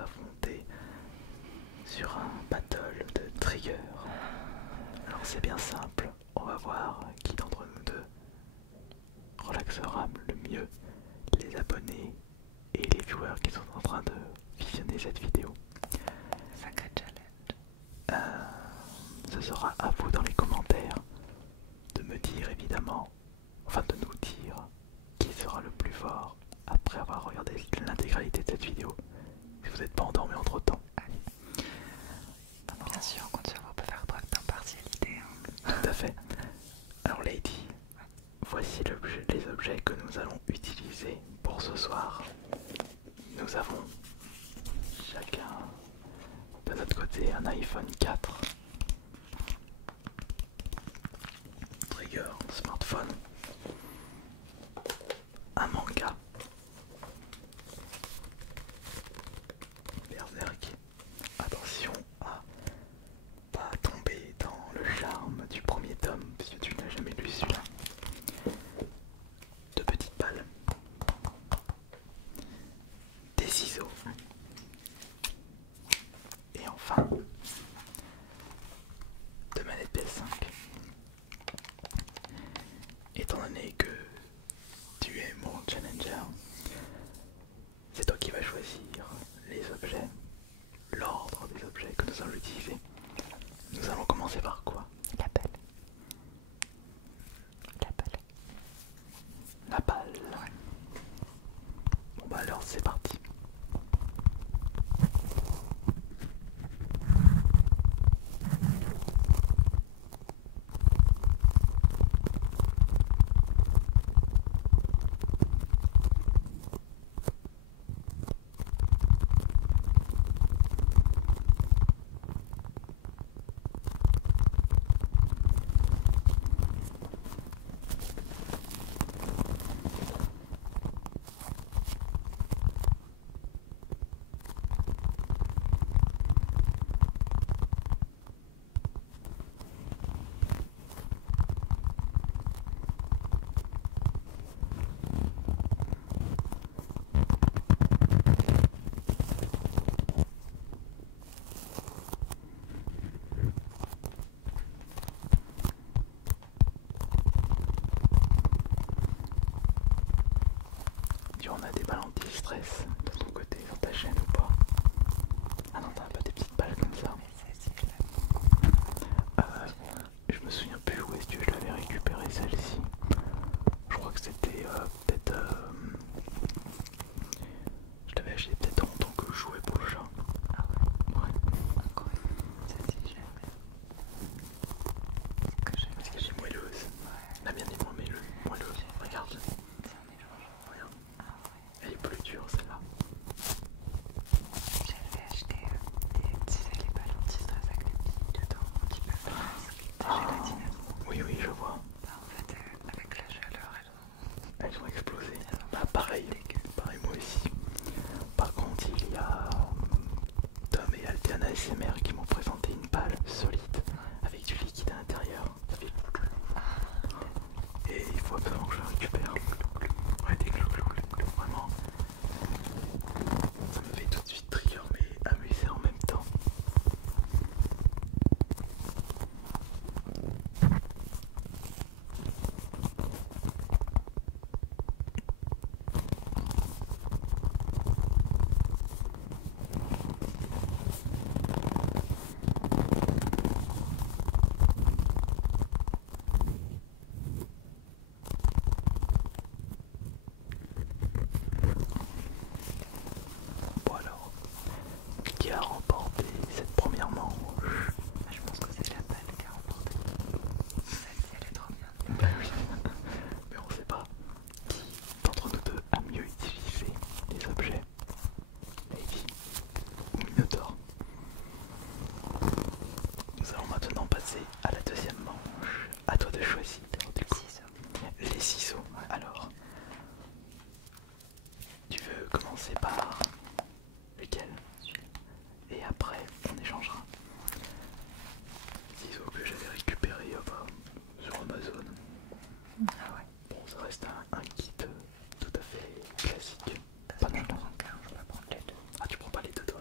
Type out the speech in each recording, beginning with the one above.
affronter sur un battle de trigger. Alors c'est bien simple, on va voir qui d'entre nous deux relaxera le mieux les abonnés et les viewers qui sont en train de visionner cette vidéo. Sacré challenge. Ce sera à vous dans les commentaires de me dire évidemment, enfin de nous dire qui sera le plus fort après avoir regardé l'intégralité de cette vidéo. Si vous n'êtes pas endormi entre temps. Bien sûr, on compte sur vous pour faire preuve d'impartialité. Tout à fait. Alors Lady, voici les objets que nous allons utiliser pour ce soir. Nous avons chacun de notre côté un iPhone 4, trigger, smartphone, un manga, Berserk. Attention à pas tomber dans le charme du premier tome, puisque tu n'as jamais lu celui-là. Deux petites balles, des ciseaux, et enfin deux manettes PS5. Étant donné que tu es mon challenger, c'est toi qui vas choisir les objets, l'ordre des objets que nous allons utiliser. Nous allons commencer par quoi? La balle. La balle. La balle. Ouais. Bon bah alors c'est parti. On a des balles anti-stress de ton côté sur ta chaîne ou pas? Ah non, t'as pas des petites balles comme ça. Je me souviens plus où est-ce que je l'avais récupéré celle-ci. Je crois que c'était peut-être... je l'avais acheté peut-être en tant que jouet pour le chat. Ah ouais. Ouais. Incroyable. Celle-ci, je l'aimais. Parce qu'elle est moelleuse. Ouais. La mienne est moins moelleuse. Regarde. C'est un mélange. Regarde. Ah ouais. Elle est plus dure celle-là. J'avais acheté tu sais, les balles anti-stress avec des billes dedans qui peuvent être gélatineuses. Oui, oui, je vois. Bah, en fait, avec la chaleur, Elles ont explosé. Bah pareil, pareil moi aussi. Par contre, il y a Tom et Altiana ASMR qui m'ont présenté une balle solide avec du liquide à l'intérieur. Et il faut absolument que je la récupère. Ouais, des clou, vraiment. Ça me fait tout de suite trigger mais amuser en même temps. Bon alors, qui a remporté cette première manche? je pense que c'est la balle qui a remporté. Celle-ci, elle est trop bien. Bah oui, mais on sait pas qui d'entre nous deux a mieux utilisé les objets, Lady ou Minotaur. Nous allons maintenant passer à la deuxième manche. À toi de choisir. Les ciseaux. Alors, tu veux commencer par lequel? Et après, on échangera. Ciseaux que j'avais récupérés sur Amazon. Ah ouais. Bon, ça reste un kit tout à fait classique. Pas mal. Je peux prendre les deux. Ah, tu prends pas les deux toi?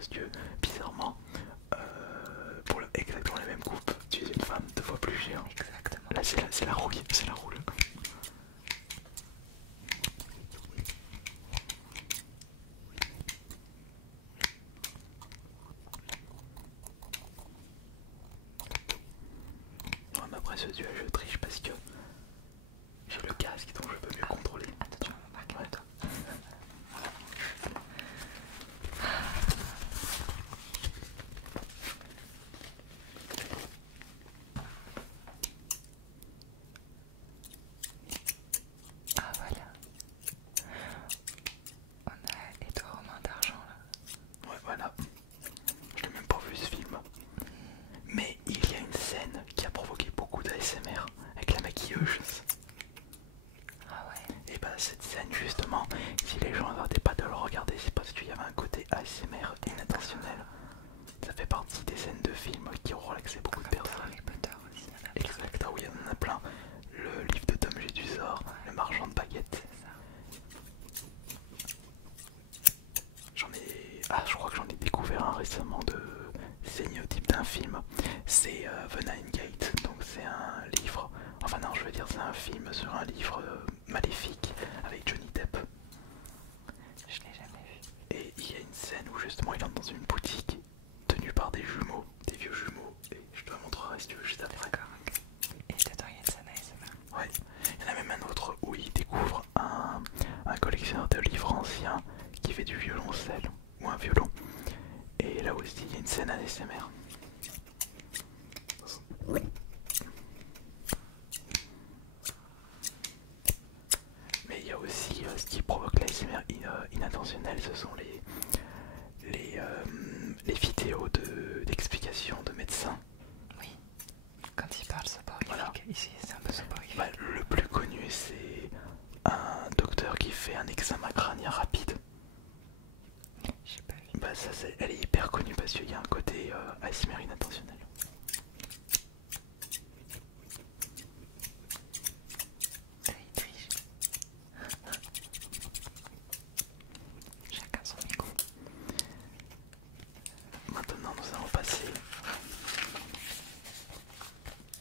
parce que bizarrement, pour exactement la même coupe, tu es une femme 2 fois plus géante. Exactement. Là c'est la rouille, c'est la roule. Ouais, mais après ce duel je triche parce que j'ai le casque donc je peux mieux contrôler. Attends, tu vas m'embarquer Ouais. toi. Ah voilà. On a Edouard Romain d'argent là. Ouais, voilà. Je n'ai même pas vu ce film. Mais il y a une scène qui a provoqué beaucoup d'ASMR avec la maquilleuse. Ah ouais. Et bah cette scène justement, si les gens n'arrêtaient pas de le regarder, c'est parce qu'il y avait un côté ASMR intentionnel. Ça fait partie des scènes de films qui ont relaxé beaucoup de personnes. Harry Potter aussi, il y en a plein. Exact, ah oui, il y en a plein. Le livre de Tom Jedusor, le marchand de baguettes. C'est ça. Je crois que j'en ai découvert un récemment de sémiotype d'un film. C'est The Nine Gate, donc c'est un livre, enfin non je veux dire c'est un film sur un livre maléfique avec Johnny Depp. Je l'ai jamais vu. Et il y a une scène où justement il entre dans une boutique tenue par des jumeaux, des vieux jumeaux, et je te la montrerai si tu veux juste après. D'accord, ok. Et dedans il y a une scène ASMR. Ouais, il y en a même un autre où il découvre un collectionneur de livres anciens qui fait du violoncelle ou un violon. Et là aussi il y a une scène ASMR. Mais il y a aussi ce qui provoque l'ASMR inintentionnel, ce sont les vidéos d'explication de médecins. Oui. Quand il parle soporifique, Voilà. ici c'est un peu soporifique. Bah, le plus connu c'est un docteur qui fait un examen crânien rapide. J'ai pas vu. Bah ça elle est hyper connue parce qu'il y a un côté ASMR inintentionnel. Là, il triche. Chacun son micro. Maintenant nous allons passer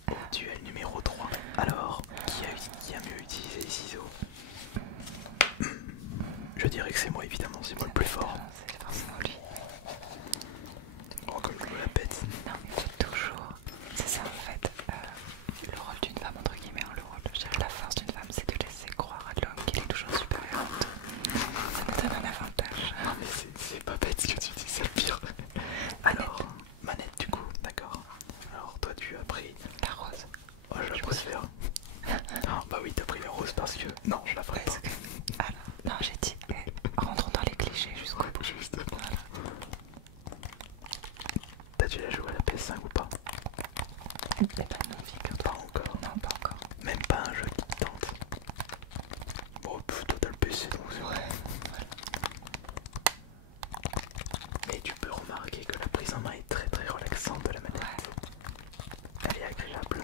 au duel numéro 3. Alors, qui a mieux utilisé les ciseaux? Je dirais que c'est moi évidemment, c'est moi le plus fort. C'est forcément lui. Oh comme je me la pète. Non mais faut toujours. C'est ça en fait. Le rôle d'une femme entre guillemets, hein, le rôle, je dirais la force d'une femme, c'est de laisser croire à l'homme qu'il est toujours supérieur. Ça me donne un avantage. Non mais c'est pas bête ce que tu dis, c'est le pire. Alors, manette du coup, d'accord. Alors toi tu as pris La rose. Oh, je la préfère. Non, bah oui, t'as pris la rose parce que. Non, je la ferai pas. Alors, non, j'ai dit, rentrons dans les clichés jusqu'au bout. Justement. Voilà. T'as déjà joué à la PS5 ou pas? Eh ben non, figure-toi. Pas encore. Non, pas encore. Même pas un jeu qui te tente. Bon, toi t'as le PC donc c'est vrai. Voilà. Mais tu peux remarquer que la prise en main est très très relaxante de la manette. Ouais. Elle est agréable.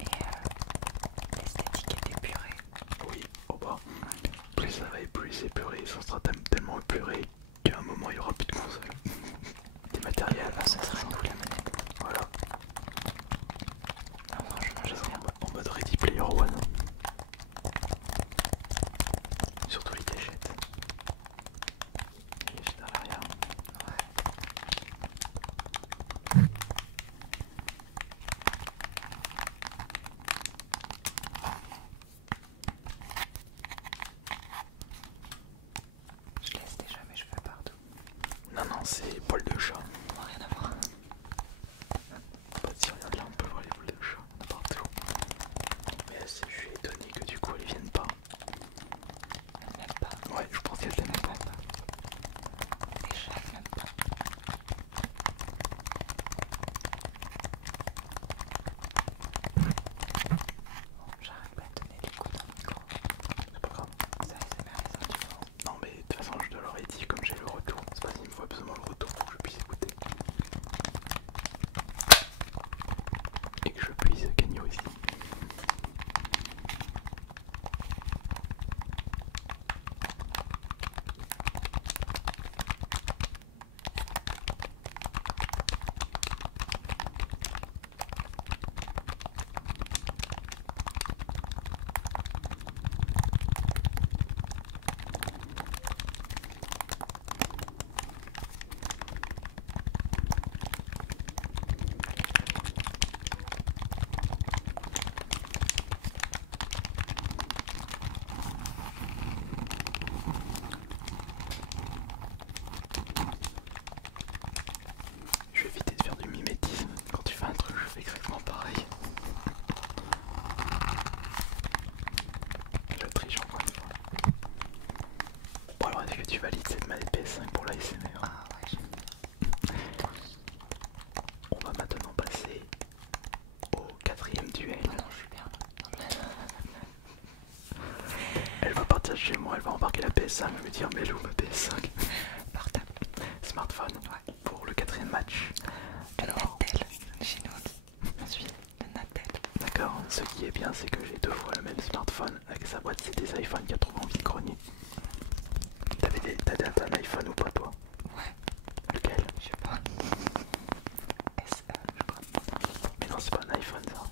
Et l'esthétique est épurée. Oui, oh bah. Plus ça va et plus c'est épuré, ça sera tellement épuré que tu valides cette manette PS5 pour l'ASMR. Ah ouais, j'aime bien. On va maintenant passer au quatrième duel. Oh non, je suis bien. Elle va partir de chez moi, elle va embarquer la PS5 et me dire mais elle est où ma PS5? Portable. Smartphone. Ouais. Pour le quatrième match. Le Natel. Chez nous, on suit le Natel. D'accord, ce qui est bien c'est que j'ai deux fois le même smartphone avec sa boîte, c'est des iPhones qui a trop envie de grogner. T'as un iPhone ou pas toi? Ouais. Lequel? Je sais pas. SE, je crois. Mais non, c'est pas un iPhone ça.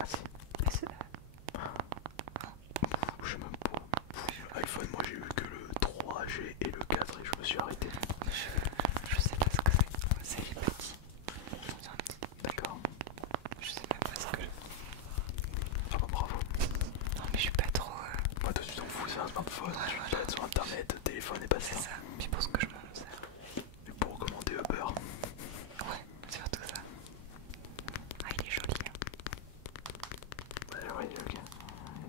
Ah si. SE. Je sais même pas. iPhone, moi j'ai eu que le 3G et le 4 et je me suis arrêté. Je sais pas ce que c'est. C'est les petits. D'accord. Je sais même pas ce que je... Ah bah bravo. Non mais je suis pas trop... Moi toi tu t'en fous, c'est un smartphone. Ouais, Tu voilà. vas sur internet, téléphone et pas C'est ça. ça. Puis pour ce que je m'en sers. Et pour commander Uber. Ouais, c'est surtout ça. Ah, il est joli. Hein. Ouais, ok.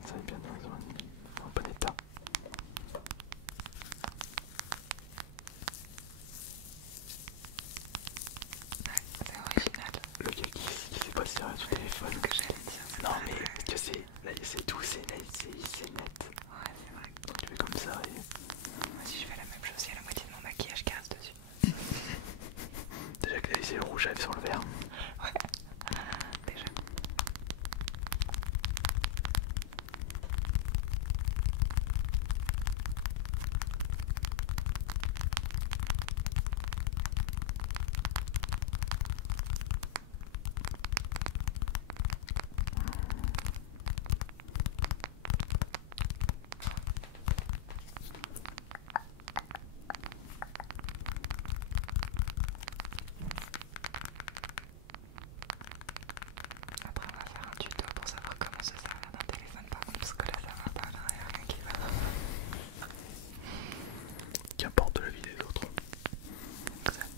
Ça va bien dans un bon état. Ouais, c'est original. Le gars qui sait pas servir du téléphone. Ce que j'allais dire. Non mais tu sais, là c'est tout, c'est net, c'est net. Ouais, c'est vrai. Donc tu fais comme ça et... Moi si je fais la même chose, il y a la moitié de mon maquillage qui reste dessus. Déjà que t'as laissé le rouge à lèvres sur le verre. Ouais, déjà. Après on va faire un tuto pour savoir comment se servir d'un téléphone par contre parce que là ça va pas, là il n'y a rien qui va. Qu'importe la vie des autres. Exact.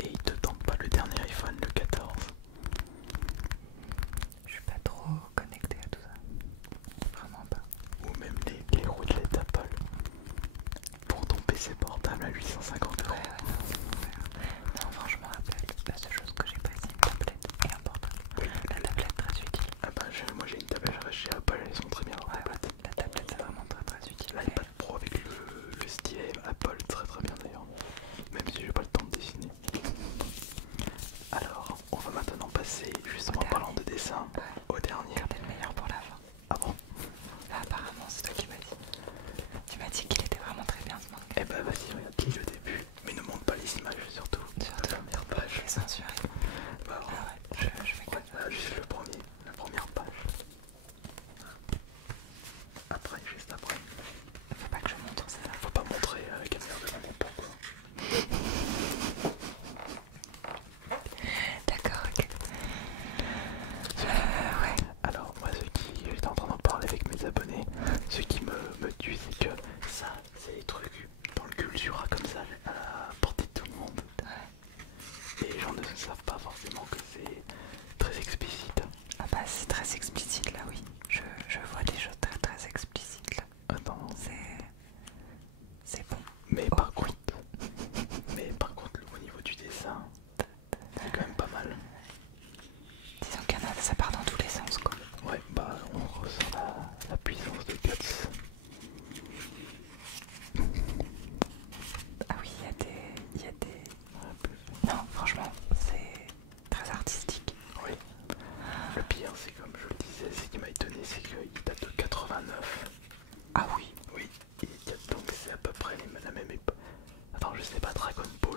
Et il te tente pas le dernier iPhone, le 14. Je suis pas trop connectée à tout ça. Vraiment pas. Ou même les roulettes Apple. Pour ton PC portable à 850 €. Ouais, non, franchement, Apple, la seule chose que j'ai pas, c'est une tablette et un portable. Oui. La tablette, très utile. Ah bah moi j'ai une tablette chez Apple, elles sont très bien leurs Ouais, tablettes. la tablette, c'est vraiment très très utile. L'iPad Pro avec le stylet Apple, très bien d'ailleurs. Même si j'ai pas le temps de dessiner. Alors, on va maintenant passer, justement en parlant de dessin, au dernier. Gardez le meilleur pour la fin. Ah bon? Ah, apparemment, c'est toi qui m'as dit. Tu m'as dit qu'il était vraiment très bien ce manga. Eh bah vas-y, regarde, lis le début. Mais ne monte pas les images.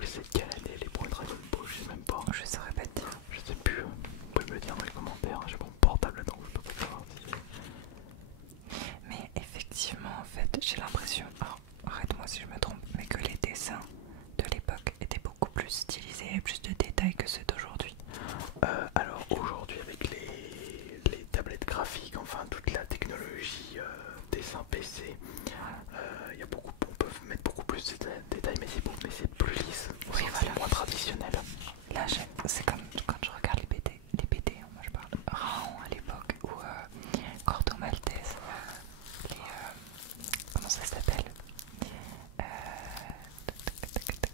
sais quelle année les premiers Dragon Ball, je sais même pas. Je saurais pas te dire. Je sais plus. Vous pouvez me le dire dans les commentaires. J'ai mon portable dedans, je peux pas savoir si Mais effectivement, en fait, j'ai l'impression, alors arrête-moi si je me trompe, mais que les dessins de l'époque étaient beaucoup plus stylisés et plus de détails que ceux d'aujourd'hui. alors aujourd'hui avec les tablettes graphiques, enfin toute la technologie dessin PC, il y a beaucoup, on peut mettre beaucoup plus de détails, mais c'est plus lisse, Oui, c'est moins traditionnel. Là, c'est comme quand je regarde les BD, moi je parle Raon à l'époque, ou Corto Maltese, comment ça s'appelle,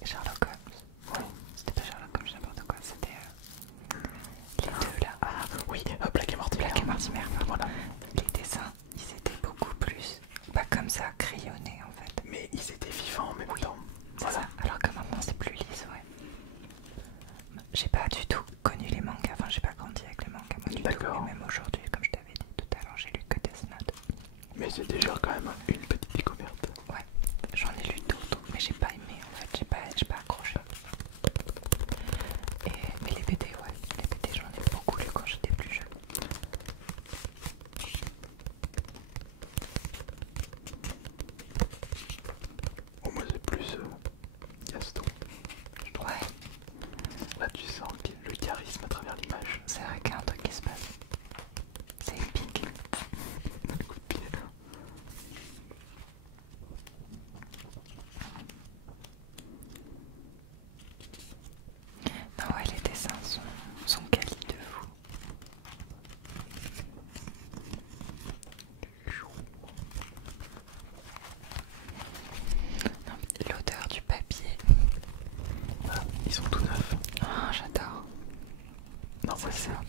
Sherlock Holmes. Ouais, c'était pas Sherlock Holmes, n'importe quoi, c'était les deux là. Ah oui, Black et Mortimer. Black et Mortimer, voilà. Les dessins, ils étaient beaucoup plus, pas comme ça, crayonnés en fait. Mais ils étaient vivants en même temps. C'est ça, alors que maintenant c'est plus lisse, ouais. J'ai pas du tout connu les mangas, enfin j'ai pas grandi avec les mangas moi du tout, et même aujourd'hui, comme je t'avais dit tout à l'heure, j'ai lu que Death Note. Mais c'est déjà quand même une petite découverte. Ouais, j'en ai lu d'autres, mais j'ai pas aimé en fait, j'ai pas accroché. Mais les BD, ouais, les BD j'en ai beaucoup lu quand j'étais plus jeune. Bon, moi c'est plus Gaston. Ouais, Là tu sens le charisme à travers l'image. c'est vrai qu'il y a un truc qui se passe. C'est épique. Le coup de pied. Non, ouais, les dessins sont quali de fou. L'odeur du papier. Ah, ils sont tout neufs. Oh, j'adore. Non, moi Ça, c'est un